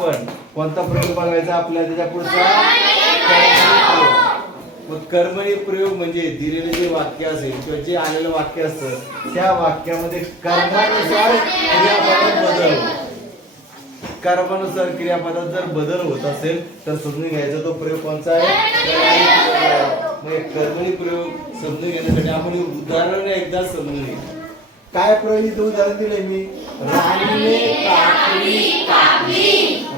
आपण कोणता प्रयोग बघायचा आपल्याला त्याच्या पुढचा? कर्मणी प्रयोग. मग कर्मणी प्रयोग म्हणजे दिलेले जे वाक्य असेल किंवा जे आलेलं वाक्य असतं त्या वाक्यामध्ये कर्मानुसार क्रियापदात बदल. कर्मानुसार क्रियापदात जर बदल होत असेल तर समजून घ्यायचा तो प्रयोग कोणता आहे? कर्मणी प्रयोग. समजून घेण्यासाठी आपण उदाहरण एकदा समजून घेऊ. काय प्रयोग इथं उदाहरण दिलंय मी? राणीने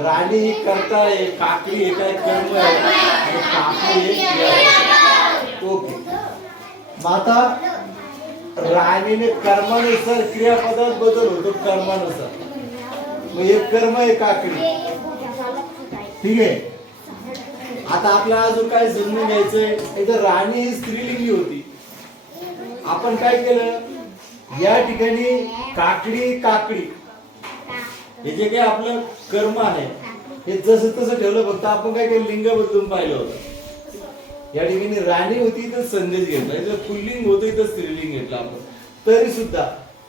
राणी ही करता आहे काकडी हे काय कर्म आहे आणि कापली हे ओके मग आता राणीने कर्मानुसार क्रियापदात बदल होतो कर्मानुसार. मग एक कर्म आहे काकडी ठीक आहे? आता आपल्याला अजून काय समजून घ्यायचंय? इथं राणी ही स्त्रीलिंगी होती. आपण काय केलं? या ठिकाणी काकडी काकडी. हे जे काही आपलं कर्म आहे हे जसं तसं ठेवलं फक्त आपण काय केलं लिंग बदलून पाहिलं होतं. या ठिकाणी राणी होती तर संदेश घेतला. इथं पुल्लिंग होतं इथं स्त्रीलिंग घेतलं आपण. तरी सुद्धा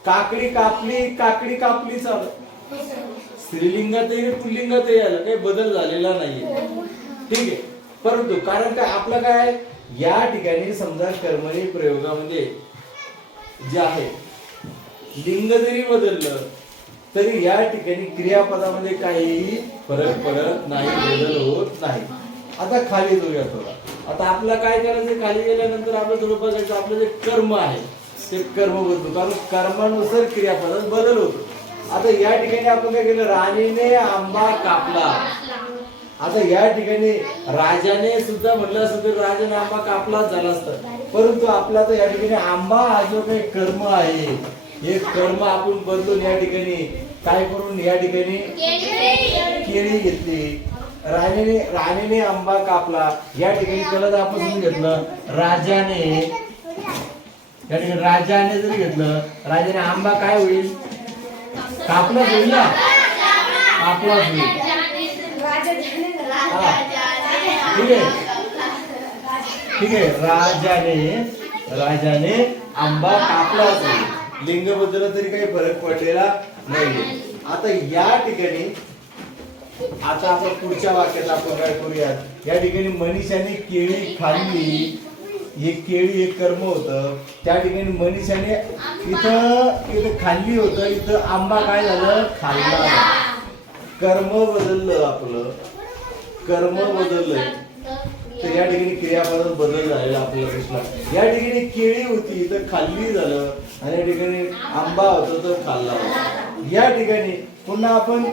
काकडी कापली काकडी कापली चालत स्त्रीलिंगातही पुल्लिंगातही आलं काही बदल झालेला नाहीये. ठीक आहे. परंतु कारण काय आपलं काय या ठिकाणी समजा कर्मणी प्रयोगामध्ये जे आहे लिंग जरी बदललं तरी या ठिकाणी क्रियापदामध्ये काहीही फरक पडत नाही बदल होत नाही. आता खाली जाऊया थोडा. आता आपल्याला काय करायचं? खाली गेल्यानंतर आपलं थोडं बघायचं आपलं जे कर्म आहे ते कर्म बदलतो कारण कर्मानुसार क्रियापदात बदल होतो. आता या ठिकाणी आपण काय केलं? राणीने आंबा कापला. आता या ठिकाणी राजाने सुद्धा म्हटलं असतं तर राजाने आंबा कापलाच झाला असत. परंतु आपला तर या ठिकाणी आंबा हा जो काही कर्म आहे हे कर्म आपण बदलून या ठिकाणी. काय करून या ठिकाणी? केळी घेतली. राणीने राणीने आंबा कापला. या ठिकाणी त्याला आपण घेतलं. राजाने या ठिकाणी राजाने जर घेतलं राजाने आंबा काय होईल? कापलाच होईल ना? कापलाच होईल. ठीक आहे. ठीक आहे. राजाने राजाने आंबा कापला होईल लिंग बदल तरी काही फरक पडलेला नाही आता या ठिकाणी आता आपण पुढच्या वाक्यात आपण काय करूयात? या ठिकाणी मनीषाने केळी खाल्ली. हे केळी हे कर्म होतं. त्या ठिकाणी मनीषाने इथं इथं खाल्ली होतं. इथं आंबा काय झालं? खाल्ला. कर्म बदललं आपलं. कर्म बदललं तर या ठिकाणी क्रियापद बदल झालेला आपल्या दिसला या ठिकाणी केळी होती. इथं खाल्ली झालं. आणि या ठिकाणी आंबा होता तर खाल्ला होता. या ठिकाणी पुन्हा आपण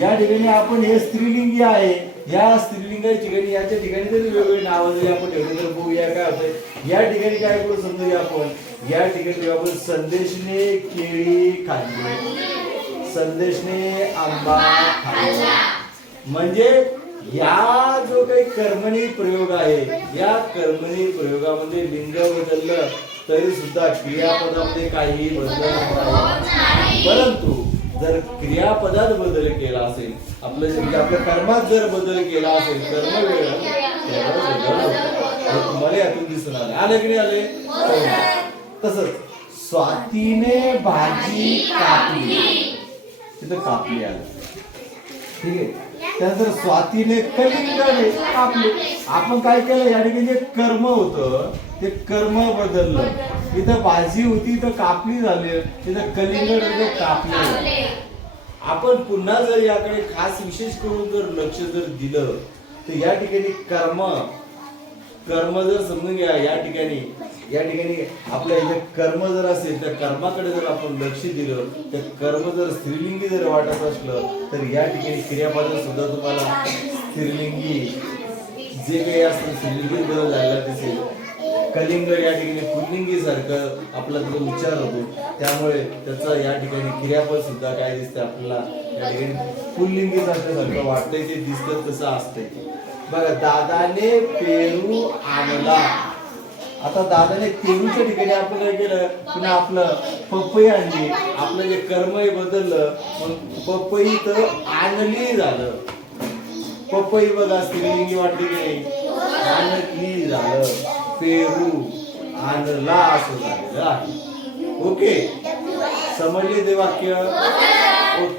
या ठिकाणी आपण हे स्त्रीलिंगी आहे. या स्त्रीलिंगाच्या ठिकाणी याच्या ठिकाणी जरी वेगवेगळी नावं जरी आपण ठेवली तर बघूया काय होतंय. या ठिकाणी काय करू समजूया आपण? या ठिकाणी आपण संदेशने केळी खाल्ली. संदेशने आंबा खाल्ला. म्हणजे या जो काही कर्मणी प्रयोग आहे या कर्मणी प्रयोगामध्ये लिंग बदललं. तरी सुद्धा क्रियापदामध्ये काही बदल नाही. परंतु जर क्रियापदात बदल केला असेल आपलं म्हणजे आपल्या कर्मात जर बदल केला असेल कर्म वेळ तुम्हाला यातून दिसून आले आले की आले? हो. तसंच स्वातीने भाजी कापली. तिथं कापली आलं. ठीक आहे? त्यानंतर स्वातीने कलिंगडे कापले. आपण काय केलं? या ठिकाणी जे कर्म होतं ते कर्म बदललं. इथं भाजी होती इथं कापली झाली. तिथं कलिंगड इथं कापले आपण पुन्हा जर याकडे खास विशेष करून जर लक्ष जर दिलं तर या ठिकाणी कर्म कर्म जर समजून घ्या या ठिकाणी या ठिकाणी आपल्या इथे कर्म जर असेल त्या कर्माकडे जर आपण लक्ष दिलं तर कर्म जर स्त्रीलिंगी जर वाटत असलं तर या ठिकाणी क्रियापद सुद्धा तुम्हाला स्त्रीलिंगी जे काही असतं स्त्रीलिंगी बदल झालेला दिसेल कलिंगड या ठिकाणी पुल्लिंगी सारखं आपला जो उच्चार होतो त्यामुळे त्याचा या ठिकाणी क्रियापद सुद्धा काय दिसतं आपल्याला या ठिकाणी? पुल्लिंगी सारखं सारखं वाटतंय ते दिसतं तसं असतंय. बघा दादाने पेरू आणला. आता दादाने पेरूच्या ठिकाणी आपण काय केलं? पुन्हा आपलं पपई आणली. आपलं जे कर्मही बदललं मग पपई तर आणली झालं. पपई बघा स्त्रीलिंगी वाटली की नाही? पेरू आणला असं झालेलं आहे. ओके? समजले ते वाक्य ओके.